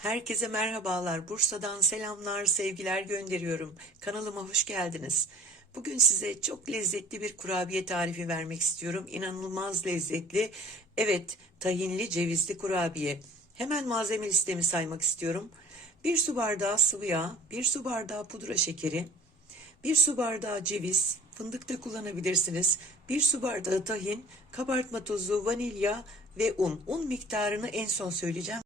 Herkese merhabalar. Bursa'dan selamlar, sevgiler gönderiyorum. Kanalıma hoş geldiniz. Bugün size çok lezzetli bir kurabiye tarifi vermek istiyorum. İnanılmaz lezzetli. Evet, tahinli cevizli kurabiye. Hemen malzeme listemi saymak istiyorum. 1 su bardağı sıvı yağ, 1 su bardağı pudra şekeri, 1 su bardağı ceviz, fındık da kullanabilirsiniz. 1 su bardağı tahin, kabartma tozu, vanilya ve un. Un miktarını en son söyleyeceğim.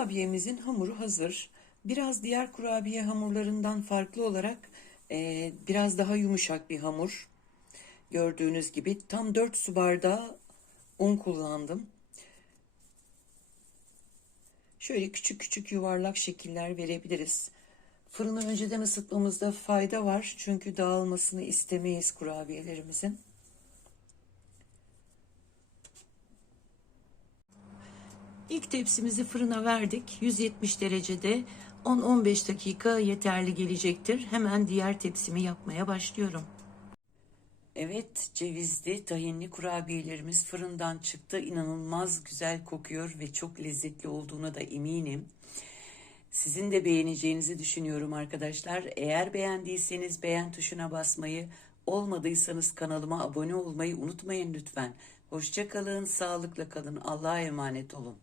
Kurabiyemizin hamuru hazır. Biraz diğer kurabiye hamurlarından farklı olarak e, biraz daha yumuşak bir hamur. Gördüğünüz gibi tam 4 su bardağı un kullandım. Şöyle küçük küçük yuvarlak şekiller verebiliriz. Fırını önceden ısıtmamızda fayda var. Çünkü dağılmasını istemeyiz kurabiyelerimizin. İlk tepsimizi fırına verdik. 170 derecede 10-15 dakika yeterli gelecektir. Hemen diğer tepsimi yapmaya başlıyorum. Evet, cevizli, tahinli kurabiyelerimiz fırından çıktı. İnanılmaz güzel kokuyor ve çok lezzetli olduğuna da eminim. Sizin de beğeneceğinizi düşünüyorum arkadaşlar. Eğer beğendiyseniz beğen tuşuna basmayı, olmadıysanız kanalıma abone olmayı unutmayın lütfen. Hoşça kalın, sağlıkla kalın. Allah'a emanet olun.